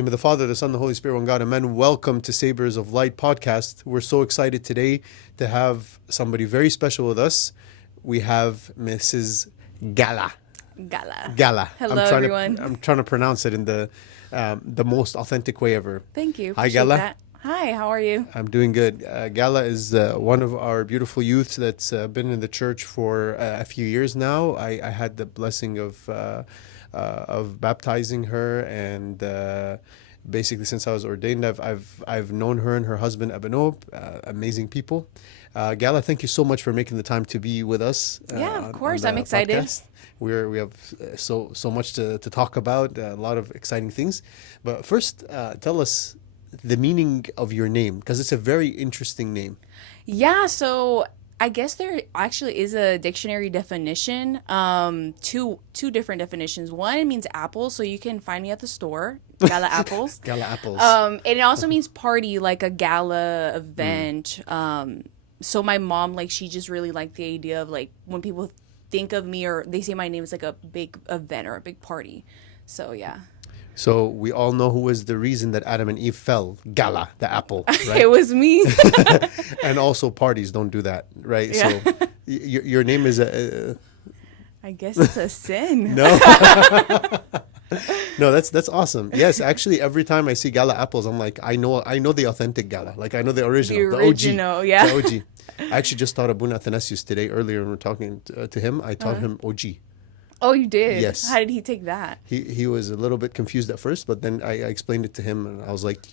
name of the Father, the Son, the Holy Spirit, one God, amen. Welcome to Sabers of Light podcast. We're so excited today to have somebody very special with us. We have Mrs. Gala. Gala. Hello, everyone. I'm trying to pronounce it in the most authentic way ever. Thank you. Hi, Gala. That. Hi, how are you? I'm doing good. Gala is one of our beautiful youths that's been in the church for a few years now. I had the blessing of baptizing her, and basically since I was ordained, I've known her and her husband Abenob, amazing people. Gala, thank you so much for making the time to be with us. Yeah, of course. I'm excited. Podcast. We have so much to talk about, a lot of exciting things. But first, tell us the meaning of your name, because it's a very interesting name. Yeah, so I guess there actually is a dictionary definition, two different definitions. One means apple, so you can find me at the store, Gala apples. Gala apples. And it also means party, like a gala event. So my mom, like, she just really liked the idea of, like, when people think of me or they say my name, is like a big event or a big party. So yeah. So we all know who was the reason that Adam and Eve fell. Gala, the apple, right? It was me. And also parties don't do that, right? Yeah. So your name is I guess it's a sin. No. No, that's awesome. Yes, actually, every time I see Gala apples, I'm like, I know the authentic Gala. Like, I know the original, the OG. Yeah. The OG. I actually just taught Abuna Athanasius today, earlier when we were talking to him. I taught him OG. Oh, you did? Yes. How did he take that? He was a little bit confused at first, but then I explained it to him, and I was like...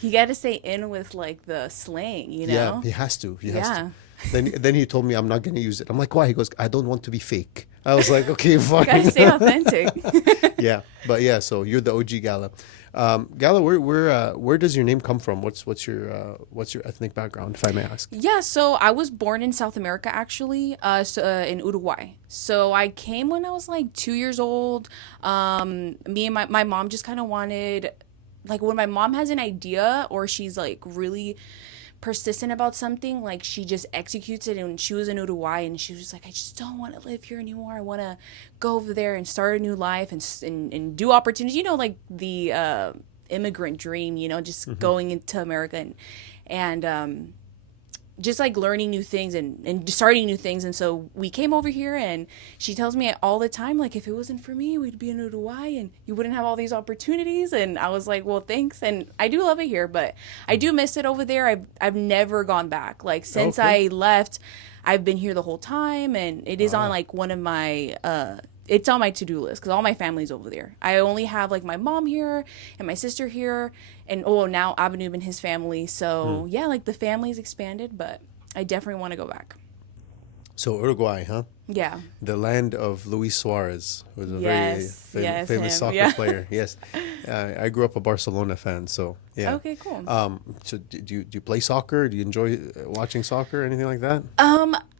He got to stay in with, like, the slang, you know? Yeah, he has to. He has to. Then he told me I'm not going to use it. I'm like, why? He goes, I don't want to be fake. I was like, okay, fine. Gotta stay authentic. Yeah, but yeah, so you're the OG Gala. Gala, where does your name come from? What's your ethnic background, if I may ask? Yeah, so I was born in South America, actually, in Uruguay. So I came when I was like 2 years old. Me and my mom just kind of wanted, like, when my mom has an idea or she's like really persistent about something, like, she just executes it. And she was in Uruguay and she was like, I just don't want to live here anymore. I want to go over there and start a new life and do opportunities, you know, like the immigrant dream, you know, just going into America and just like learning new things and starting new things. And so we came over here, and she tells me all the time, like, if it wasn't for me, we'd be in Uruguay and you wouldn't have all these opportunities. And I was like, well, thanks. And I do love it here, but I do miss it over there. I've never gone back. Like, since I left, I've been here the whole time, and it is on like one of my it's on my to-do list because all my family's over there. I only have like my mom here and my sister here, and now Abenub and his family. So yeah, like the family's expanded, but I definitely want to go back. So Uruguay, huh? Yeah. The land of Luis Suarez, who was a very famous him. soccer player. Yes. I grew up a Barcelona fan, so yeah. Okay, cool. So do you play soccer? Do you enjoy watching soccer or anything like that?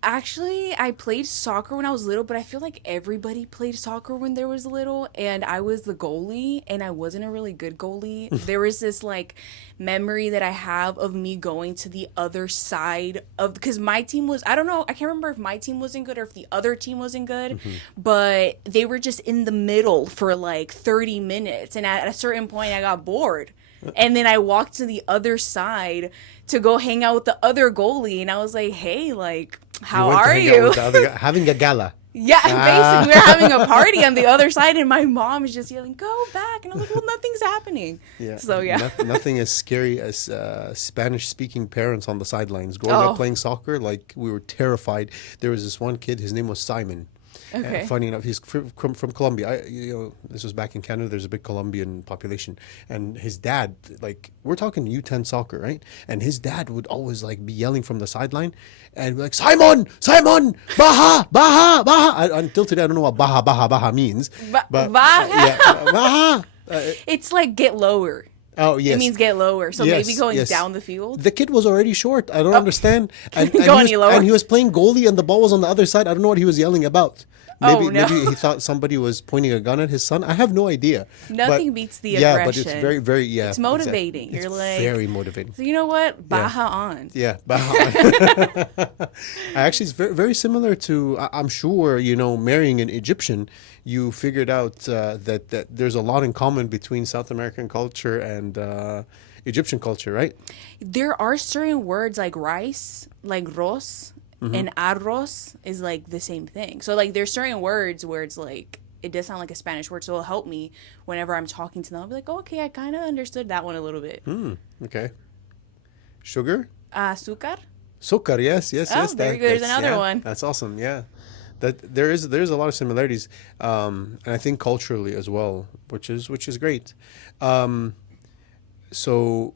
Actually, I played soccer when I was little, but I feel like everybody played soccer when they was little, and I was the goalie, and I wasn't a really good goalie. There was this like memory that I have of me going to the other side of, because my team was, I don't know, I can't remember if my team wasn't good or if the other team wasn't good, but they were just in the middle for like 30 minutes, and at a certain point I got bored. And then I walked to the other side to go hang out with the other goalie, and I was like, hey, like, how are you? Having a gala. Yeah, basically, we were having a party on the other side, and my mom is just yelling, go back. And I was like, well, nothing's happening. Yeah. So, yeah. Nothing as scary as Spanish-speaking parents on the sidelines. Growing up playing soccer, like, we were terrified. There was this one kid, his name was Simon. Okay. Funny enough, he's from Colombia. This was back in Canada. There's a big Colombian population, and his dad, like, we're talking U10 soccer, right? And his dad would always like be yelling from the sideline, and be like, Simon, Baha, Baha, Baha. Until today, I don't know what Baha means. Baha. Yeah, Baha. It's like get lower. Oh, It yes. means get lower. So maybe Yes, going yes. down the field. The kid was already short. I don't understand. And, Go and, he was, any lower. and he was playing goalie and the ball was on the other side. I don't know what he was yelling about. Oh, Maybe no. maybe he thought somebody was pointing a gun at his son. I have no idea. Nothing But beats the yeah, but it's aggression. very, very, yeah. It's motivating. It's You're like, very motivating. so you know what? Yeah. Baja on. Yeah, but actually, it's very, very similar to. I'm sure marrying an Egyptian, you figured out that there's a lot in common between South American culture and Egyptian culture, right? There are certain words like rice, like ros, and arroz is like the same thing. So like there's certain words where it's like it does sound like a Spanish word, so it'll help me whenever I'm talking to them. I'll be like, oh, okay, I kind of understood that one a little bit. Okay. Sugar, Azúcar. sukar. Yes, yes, Oh, yes. very good. There's another yeah, one. That's awesome. Yeah, that there's a lot of similarities, and I think culturally as well, which is great. So,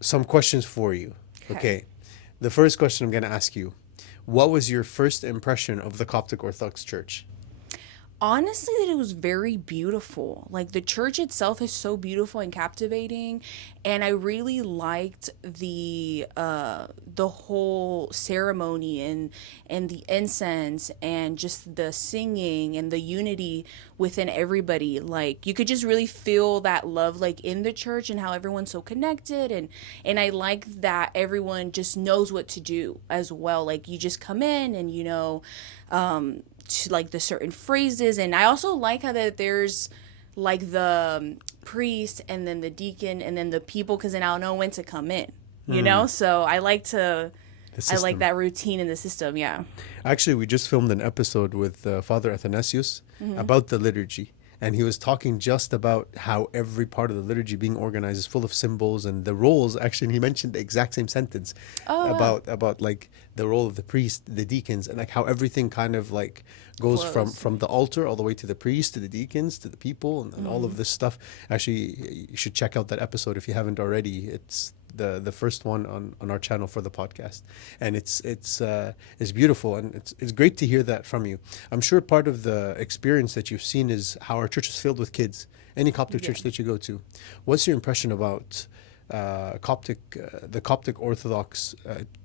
some questions for you. Okay. The first question I'm going to ask you: what was your first impression of the Coptic Orthodox Church? Honestly, that it was very beautiful. Like the church itself is so beautiful and captivating, and I really liked the whole ceremony and the incense and just the singing and the unity within everybody. Like you could just really feel that love like in the church and how everyone's so connected, and I like that everyone just knows what to do as well. Like you just come in and to like the certain phrases, and I also like how that there's like the priest and then the deacon and then the people, because then I'll know when to come in, so I like that routine in the system. Yeah. Actually, we just filmed an episode with Father Athanasius about the liturgy. And he was talking just about how every part of the liturgy being organized is full of symbols and the roles. Actually, and he mentioned the exact same sentence about like the role of the priest, the deacons, and like how everything kind of like goes from the altar all the way to the priest, to the deacons, to the people, and all of this stuff. Actually, you should check out that episode if you haven't already. It's the first one on our channel for the podcast, and it's beautiful, and it's great to hear that from you. I'm sure part of the experience that you've seen is how our church is filled with kids. Any Coptic church that you go to, what's your impression about the Coptic Orthodox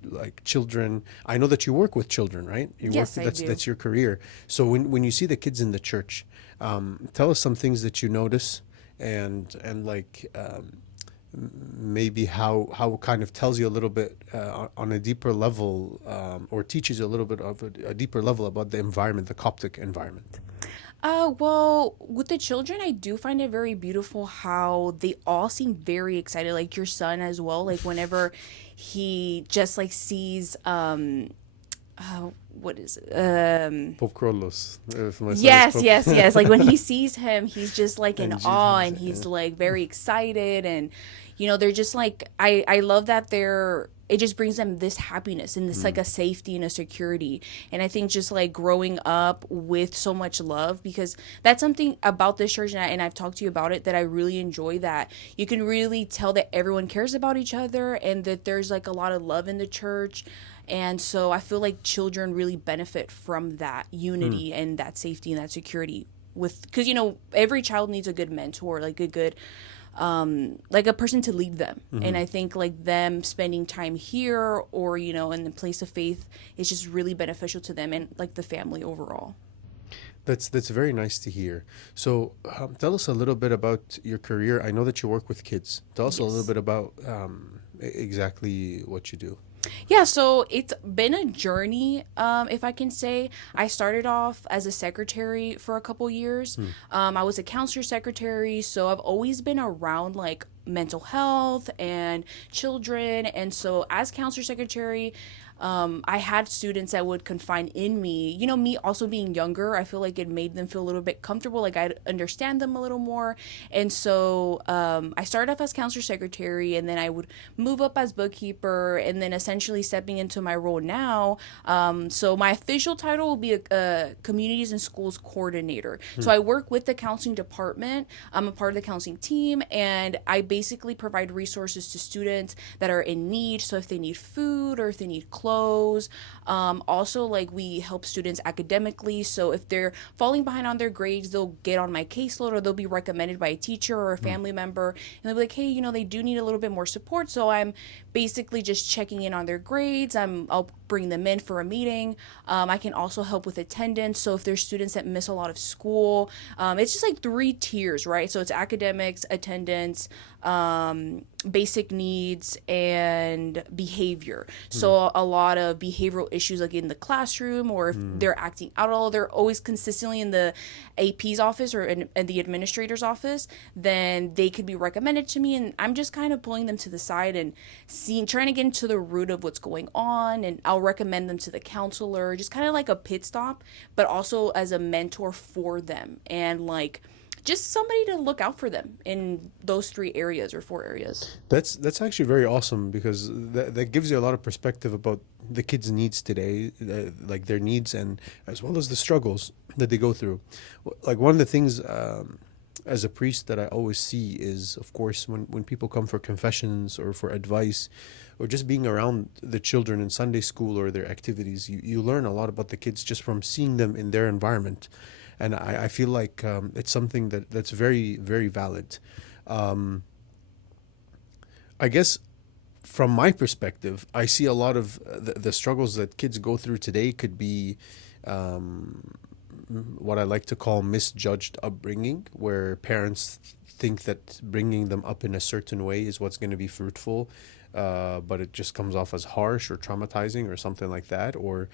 like children? I know that you work with children, right? Yes, I do. That's your career. So when you see the kids in the church, tell us some things that you notice, and like. Maybe how kind of tells you a little bit on a deeper level, or teaches you a little bit of a deeper level about the environment, the Coptic environment. Well, with the children, I do find it very beautiful how they all seem very excited. Like your son as well. Like whenever he just like sees what is it? Pope Carlos. Yes. Like when he sees him, he's just like in And awe, Jesus, and he's like very excited, and they're just like I love that it just brings them this happiness and this like a safety and a security. And I think just like growing up with so much love, because that's something about this church, and I've talked to you about it, that I really enjoy, that you can really tell that everyone cares about each other and that there's like a lot of love in the church. And so I feel like children really benefit from that unity and that safety and that security, because every child needs a good mentor, like a good like a person to lead them. And I think like them spending time here or in the place of faith is just really beneficial to them and like the family overall. That's very nice to hear. So tell us a little bit about your career. I know that you work with kids. Tell us a little bit about exactly what you do. Yeah, so it's been a journey, if I can say. I started off as a secretary for a couple years. I was a counselor secretary, so I've always been around like mental health and children. And so as counselor secretary, I had students that would confide in me. Me also being younger, I feel like it made them feel a little bit comfortable, like I understand them a little more. And so I started off as counselor secretary, and then I would move up as bookkeeper, and then essentially stepping into my role now. So my official title will be a communities and schools coordinator. So I work with the counseling department. I'm a part of the counseling team, and I basically provide resources to students that are in need. So if they need food or if they need clothes, clothes. Also, like, we help students academically. So if they're falling behind on their grades, they'll get on my caseload, or they'll be recommended by a teacher or a family member. And they'll be like, hey, they do need a little bit more support. So I'm basically just checking in on their grades. I'll bring them in for a meeting. I can also help with attendance. So if there's students that miss a lot of school, it's just like three tiers, right? So it's academics, attendance, basic needs, and behavior. So a lot of behavioral issues, like in the classroom, or if they're acting out, all they're always consistently in the AP's office or in the administrator's office, then they could be recommended to me, and I'm just kind of pulling them to the side and trying to get into the root of what's going on, and I'll recommend them to the counselor, just kind of like a pit stop, but also as a mentor for them, and like just somebody to look out for them in those three areas or four areas. That's actually very awesome, because that gives you a lot of perspective about the kids' needs today, like their needs, and as well as the struggles that they go through. Like, one of the things as a priest that I always see is, of course, when people come for confessions or for advice, or just being around the children in Sunday school or their activities, you learn a lot about the kids just from seeing them in their environment. And I feel like it's something that's very, very valid. I guess from my perspective, I see a lot of the struggles that kids go through today could be what I like to call misjudged upbringing, where parents think that bringing them up in a certain way is what's going to be fruitful, but it just comes off as harsh or traumatizing or something like that, or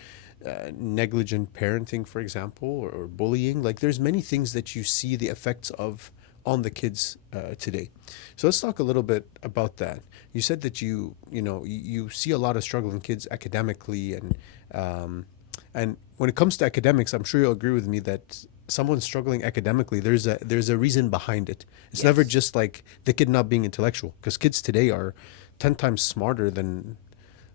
negligent parenting, for example, or bullying. Like, there's many things that you see the effects of on the kids today. So let's talk a little bit about that. You said that you see a lot of struggling kids academically, and when it comes to academics, I'm sure you'll agree with me that someone struggling academically, there's a reason behind it. It's never just like the kid not being intellectual, because kids today are 10 times smarter than,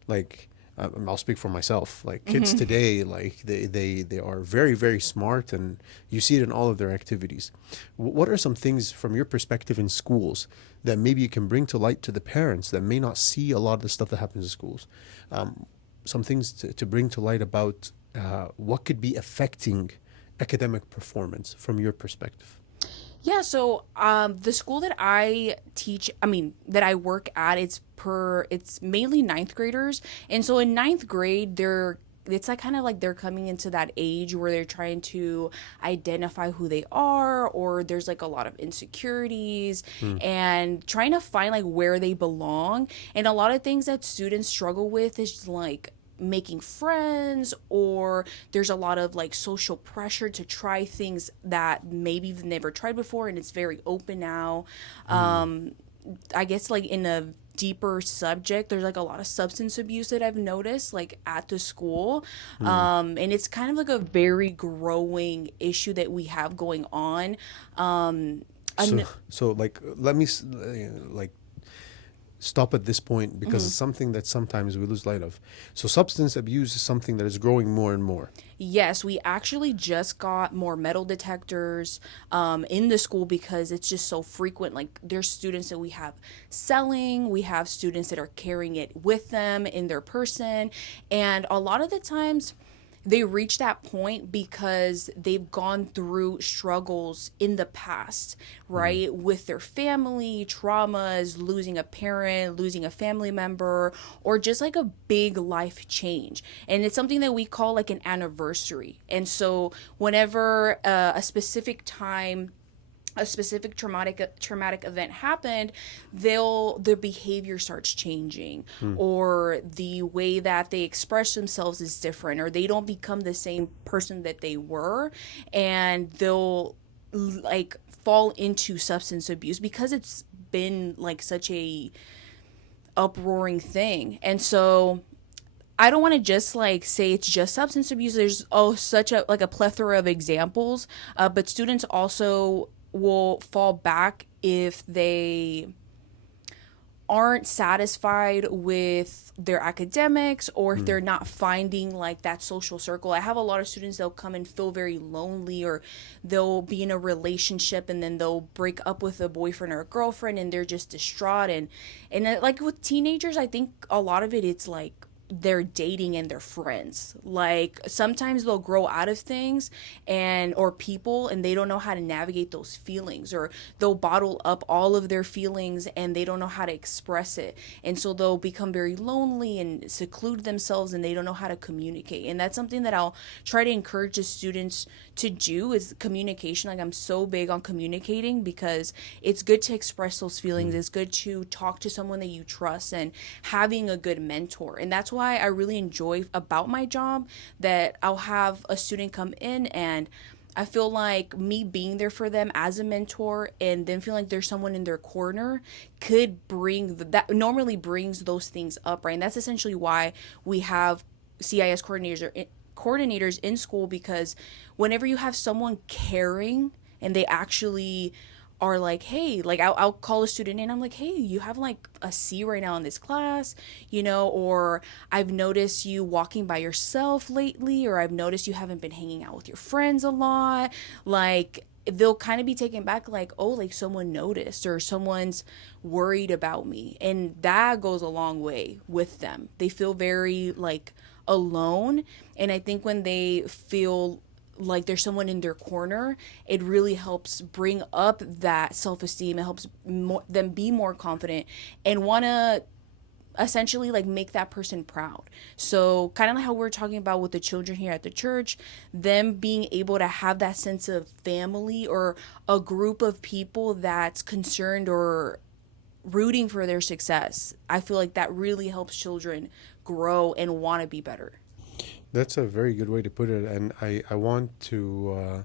like, I'll speak for myself. Like, kids today, like they are very, very smart, and you see it in all of their activities. What are some things from your perspective in schools that maybe you can bring to light to the parents that may not see a lot of the stuff that happens in schools? Some things to bring to light about what could be affecting academic performance from your perspective. Yeah, so the school that I teach, that I work at, it's mainly ninth graders. And so in ninth grade, it's like kind of like they're coming into that age where they're trying to identify who they are, or there's like a lot of insecurities and trying to find like where they belong. And a lot of things that students struggle with is just like making friends, or there's a lot of like social pressure to try things that maybe they've never tried before, and it's very open now. I guess like in a deeper subject, there's like a lot of substance abuse that I've noticed like at the school, and it's kind of like a very growing issue that we have going on. So like, let me like stop at this point, because it's something that sometimes we lose light of. So substance abuse is something that is growing more and more. Yes, we actually just got more metal detectors in the school, because it's just so frequent. Like, there's students that we have selling, we have students that are carrying it with them in their person, and a lot of the times they reach that point because they've gone through struggles in the past, right? With their family, traumas, losing a parent, losing a family member, or just like a big life change. And it's something that we call like an anniversary. And so whenever a specific traumatic event happened, their behavior starts changing, or the way that they express themselves is different, or they don't become the same person that they were, and they'll like fall into substance abuse because it's been like such a uproaring thing. And so I don't want to just like say it's just substance abuse. There's such a plethora of examples, but students also will fall back if they aren't satisfied with their academics, or if they're not finding like that social circle. I have a lot of students, they'll come and feel very lonely, or they'll be in a relationship and then they'll break up with a boyfriend or a girlfriend, and they're just distraught. And like with teenagers, I think a lot of it's like their dating and their friends. Like sometimes they'll grow out of things and or people and they don't know how to navigate those feelings, or they'll bottle up all of their feelings and they don't know how to express it. And so they'll become very lonely and seclude themselves and they don't know how to communicate. And that's something that I'll try to encourage the students to do is communication. Like I'm so big on communicating because it's good to express those feelings. It's good to talk to someone that you trust and having a good mentor. And that's why I really enjoy about my job that I'll have a student come in and I feel like me being there for them as a mentor and then feeling like there's someone in their corner could bring that normally brings those things up, right? And that's essentially why we have CIS coordinators in school, because whenever you have someone caring and they actually are like, hey, like I'll call a student and I'm like, hey, you have like a C right now in this class, or I've noticed you walking by yourself lately, or I've noticed you haven't been hanging out with your friends a lot. Like they'll kind of be taken back, like, oh, like someone noticed or someone's worried about me. And that goes a long way with them. They feel very like alone. And I think when they feel like there's someone in their corner, it really helps bring up that self-esteem. It helps them be more confident and want to essentially like make that person proud. So kind of like how we're talking about with the children here at the church, them being able to have that sense of family or a group of people that's concerned or rooting for their success. I feel like that really helps children grow and want to be better. That's a very good way to put it. And I want to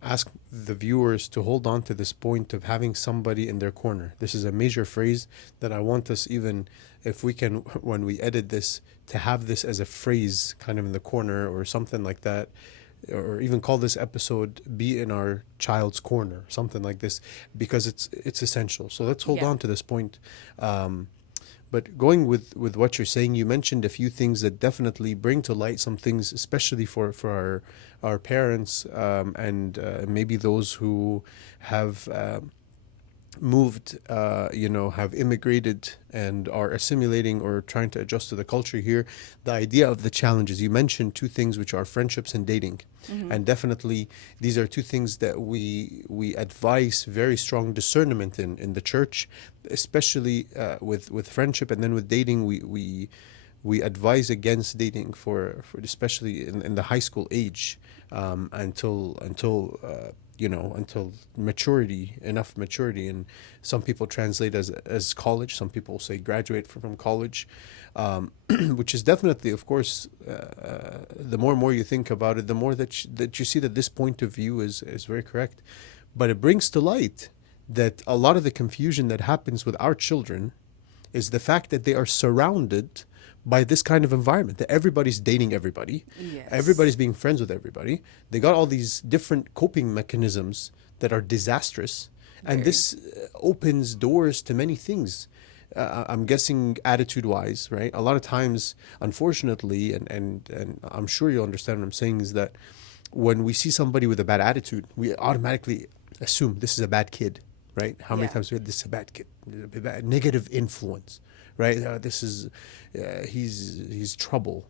ask the viewers to hold on to this point of having somebody in their corner. This is a major phrase that I want us, even if we can, when we edit this, to have this as a phrase kind of in the corner or something like that, or even call this episode "Be in Our Child's Corner," something like this, because it's essential. So let's hold on to this point. But going with what you're saying, you mentioned a few things that definitely bring to light some things, especially for our parents, and maybe those who have moved, have immigrated and are assimilating or trying to adjust to the culture here. The idea of the challenges. You mentioned two things, which are friendships and dating. And definitely these are two things that we advise very strong discernment in the church, especially with friendship, and then with dating we advise against dating for especially in the high school age, until maturity, enough maturity. And some people translate as college, some people say graduate from college, which is definitely, of course, the more and more you think about it, the more that you see that this point of view is very correct. But it brings to light that a lot of the confusion that happens with our children is the fact that they are surrounded by this kind of environment, that everybody's dating everybody, everybody's being friends with everybody. They got all these different coping mechanisms that are disastrous, and this opens doors to many things. I'm guessing attitude-wise, right? A lot of times, unfortunately, and I'm sure you'll understand what I'm saying, is that when we see somebody with a bad attitude, we automatically assume this is a bad kid, right? How many times we had this is a bad kid, a bad negative influence, right? This is he's trouble.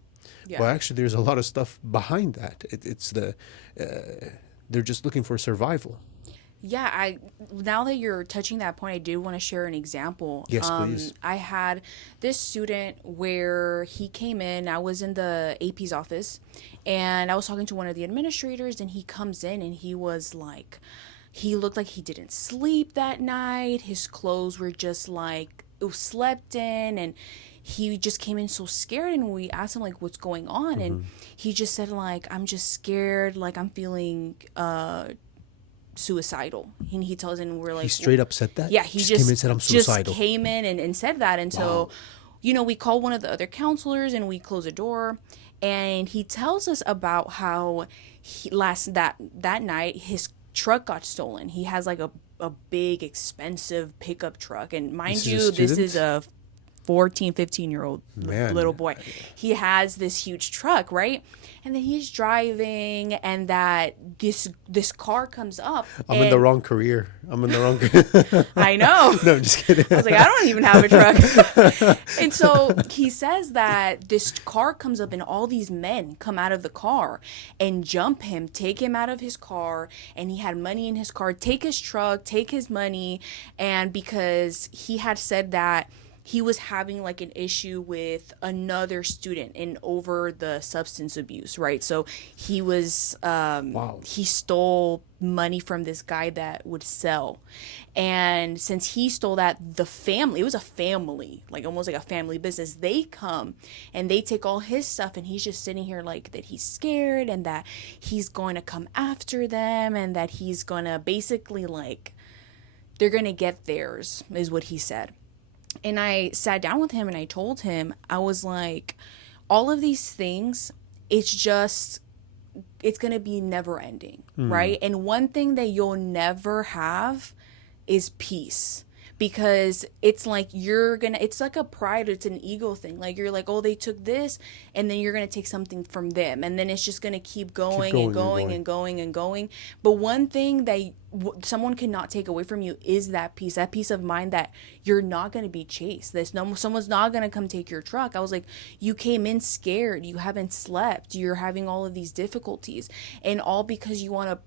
Well, actually, there's a lot of stuff behind that. It's they're just looking for survival. Yeah, now that you're touching that point, I do want to share an example. Yes, please. I had this student where he came in, I was in the AP's office, and I was talking to one of the administrators, and he comes in and he was like, he looked like he didn't sleep that night. His clothes were just like slept in, and he just came in so scared. And we asked him like, what's going on? And he just said like, I'm just scared, like I'm feeling suicidal. He tells, and we're like, He straight up said that? yeah, he just came in and said, I'm suicidal. just came in and said that. And so, we call one of the other counselors and we close the door, and he tells us about how that night his truck got stolen. He has like a big expensive pickup truck, and mind you, this is a 14, 15-year-old little Man, boy. He has this huge truck, right? And then he's driving, and that this car comes up, I'm in the and wrong career. I'm in the wrong. I know. No, I'm just kidding. I was like, I don't even have a truck. And so he says that this car comes up and all these men come out of the car and jump him, take him out of his car, and he had money in his car, take his truck, take his money, and because he had said that he was having like an issue with another student and over the substance abuse, right? So he was Wow. he stole money from this guy that would sell. And since he stole that, the family, it was a family, like almost like a family business, they come and they take all his stuff, and he's just sitting here like that he's scared and that he's going to come after them and that he's going to basically like they're going to get theirs, is what he said. And I sat down with him and I told him, I was like, all of these things, it's going to be never ending, right? And one thing that you'll never have is peace. Because it's like it's like a pride, it's an ego thing. Like you're like, oh, they took this, and then you're gonna take something from them, and then it's just gonna keep going and going and going and going. But one thing that someone cannot take away from you is that peace of mind that you're not gonna be chased. Someone's not gonna come take your truck. I was like, you came in scared, you haven't slept, you're having all of these difficulties, and all because you want to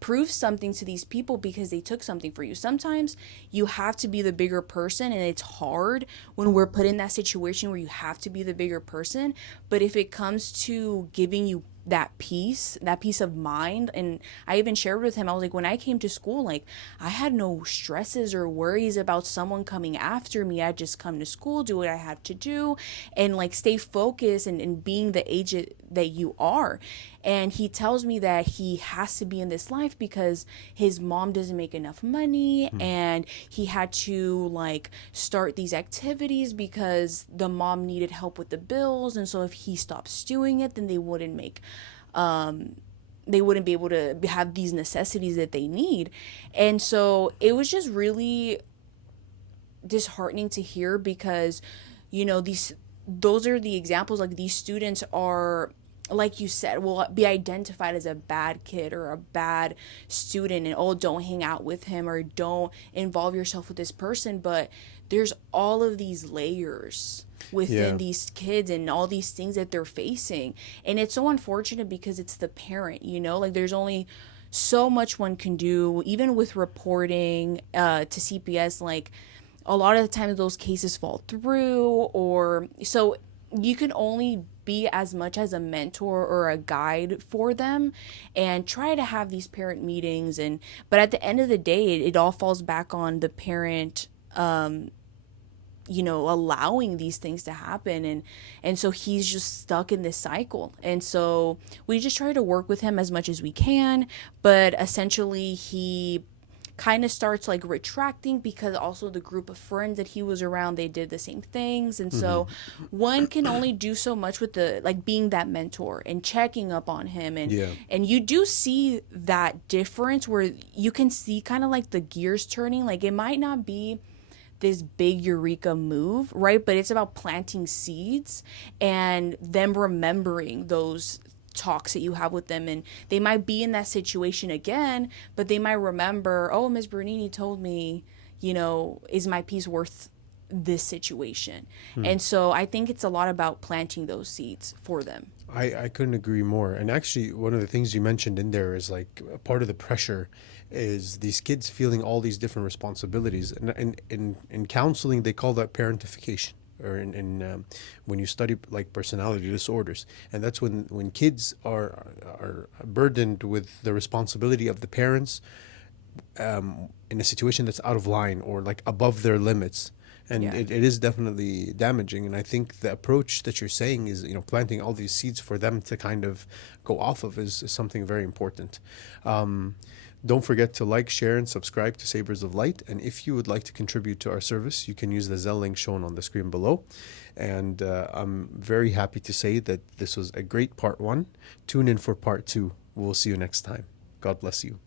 prove something to these people because they took something for you. Sometimes you have to be the bigger person, and it's hard when we're put in that situation where you have to be the bigger person. But if it comes to giving you that peace of mind, and I even shared with him, I was like, when I came to school, like I had no stresses or worries about someone coming after me. I just come to school, do what I have to do, and like stay focused and being the age that you are. And he tells me that he has to be in this life because his mom doesn't make enough money, and he had to like start these activities because the mom needed help with the bills. And so if he stops doing it, then they wouldn't be able to have these necessities that they need. And so it was just really disheartening to hear because, those are the examples. Like these students are, like you said, will be identified as a bad kid or a bad student, and oh, don't hang out with him or don't involve yourself with this person. But there's all of these layers within these kids and all these things that they're facing. And it's so unfortunate because it's the parent, like there's only so much one can do, even with reporting to CPS. Like a lot of the times those cases fall through, or so you can only be as much as a mentor or a guide for them and try to have these parent meetings. But at the end of the day, it all falls back on the parent, allowing these things to happen. And so he's just stuck in this cycle. And so we just try to work with him as much as we can. But essentially he kind of starts like retracting because also the group of friends that he was around, they did the same things. And so one can only do so much with the like being that mentor and checking up on him. And you do see that difference where you can see kind of like the gears turning. Like it might not be this big eureka move, right? But it's about planting seeds and them remembering those talks that you have with them, and they might be in that situation again, but they might remember, oh, Ms. Bernini told me, is my piece worth this situation? And so I think it's a lot about planting those seeds for them. I couldn't agree more. And actually, one of the things you mentioned in there is like a part of the pressure is these kids feeling all these different responsibilities. And in counseling, they call that parentification. Or in when you study like personality disorders, and that's when kids are burdened with the responsibility of the parents in a situation that's out of line or like above their limits, and it is definitely damaging. And I think the approach that you're saying is planting all these seeds for them to kind of go off of is something very important. Don't forget to like, share, and subscribe to Sabers of Light. And if you would like to contribute to our service, you can use the Zelle link shown on the screen below. And I'm very happy to say that this was a great part 1. Tune in for part 2. We'll see you next time. God bless you.